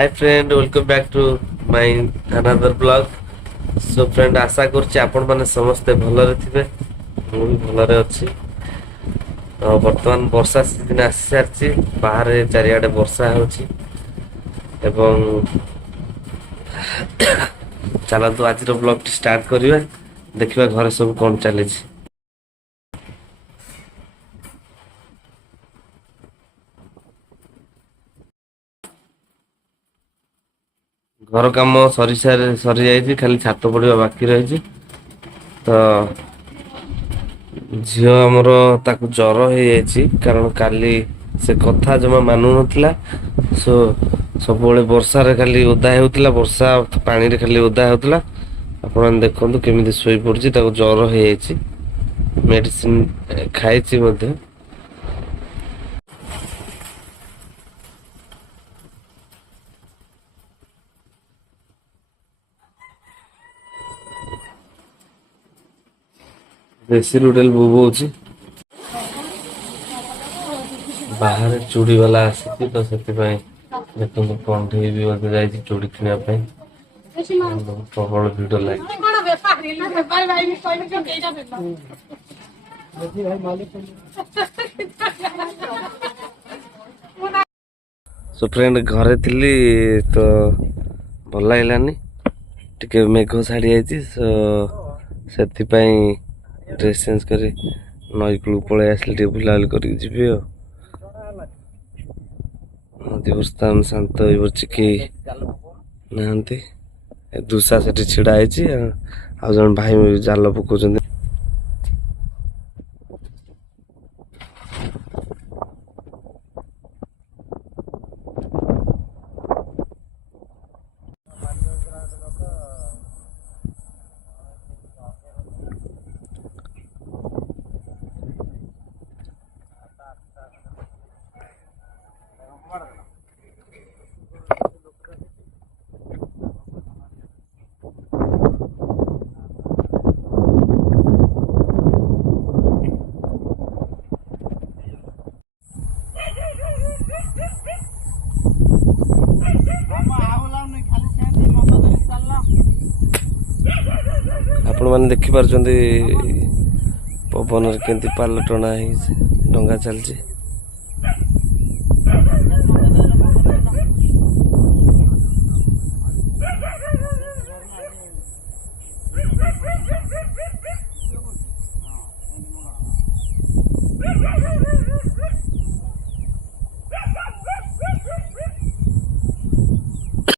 Hi friend, welcome back to my another blog. So friend, आशा करछि आपण माने समस्ते भलरे थिबे। मु भी भलरे अछि। तो वर्तमान वर्षा सीजन आसी सारछि, बाहर चारियाडे वर्षा होछि एवं चलतु आज ब्लॉग टी स्टार्ट करिवा। देखिबा घरे सब कोन चली छी। घर काम सरी जाइए, खाली छात पड़ा बाकी रही। तो झील आमर ताकू जर हो जाइए, कारण काली से कथा जमा मानु नथिला। सो सब वर्षा रे खाली ओदा होउतिला, वर्षा पानी रे खाली ओदा होउतिला। आपण देखंतु केमिति सोई पड़छि, ताकू जर हो जाइए। मेडिसिन खाइछि मध्ये। देसी रुडेल बुबोची बाहर चूड़ी वाला आसी तो से देखो कंठे भी बोलते जाइए चूड़ी किना प्रबल भिड़ लगे। सो फ्रेंड, घरे थी तो भल लगलानी, टिके मेघ छाड़ी जाइए। सो से ड्रेस चेंज कर नई कूल पलि आसली, बुलाबुली कर नदी बर्तमान शांत हो नहांती। दूसरा से छिड़ा है, जन भाई जाल पकाउछन्ति। आपण मैंने देखी पार्टी पवन के पाल टना डंगा चलती।